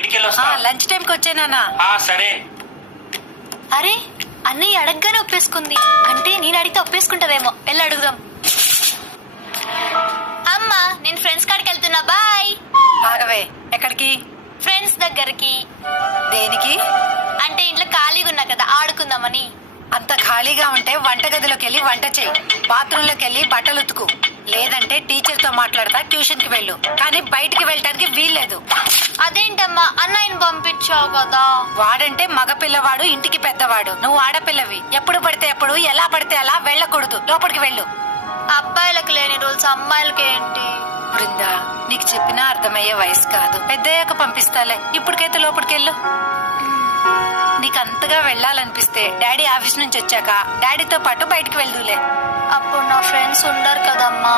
బయటికి వెళ్ళొస్తా. లంచ్ టైంకి వచ్చానా? సరే. అరే అన్నయ్య అడగగానే ఒప్పేసుకుంది అంటే నేను అడిగితే ఒప్పేసుకుంటదేమో. వెళ్ళి అడుగుదాం. అమ్మా నేను ఫ్రెండ్స్ కాడికి వెళ్తున్నా, బాయ్. ఆగవే, ఎక్కడికి? ఫ్రెండ్స్ దగ్గరికి. దేనికి? అంటే ఇంట్లో ఖాళీగా ఉన్నా కదా, ఆడుకుందామని. అంత ఖాళీగా ఉంటే వంటగదిలోకి వెళ్ళి వంట చేయి, బాత్రూంలోకి వెళ్ళి బట్టలు ఉతుకు, లేదంటే టీచర్ తో మాట్లాడతా ట్యూషన్ కి వెళ్ళు, కానీ బయటికి వెళ్ళటానికి వీల్లేదు. అదేంటమ్మా అన్నయ్యని పంపించావు కదా. వాడంటే మగ పిల్లవాడు, ఇంటికి పెద్దవాడు, నువ్వు ఆడపిల్లవి. ఎప్పుడు పడితే ఎప్పుడు ఎలా పడితే అలా వెళ్ళకూడదు, లోపలికి వెళ్ళు. అబ్బాయిలకు లేని రూల్స్ అమ్మాయిలకి ఏంటి? బృందా, నీకు చెప్పినా అర్థమయ్యే వయసు కాదు, పెద్దయ్యాక పంపిస్తాలే, ఇప్పటికైతే లోపలికి వెళ్ళు. నీకు అంతగా వెళ్ళాలనిపిస్తే డాడీ ఆఫీస్ నుంచి వచ్చాక డాడీతో పాటు బయటికి వెళ్దూలే. అప్పుడు నా ఫ్రెండ్స్ ఉండరు కదమ్మా.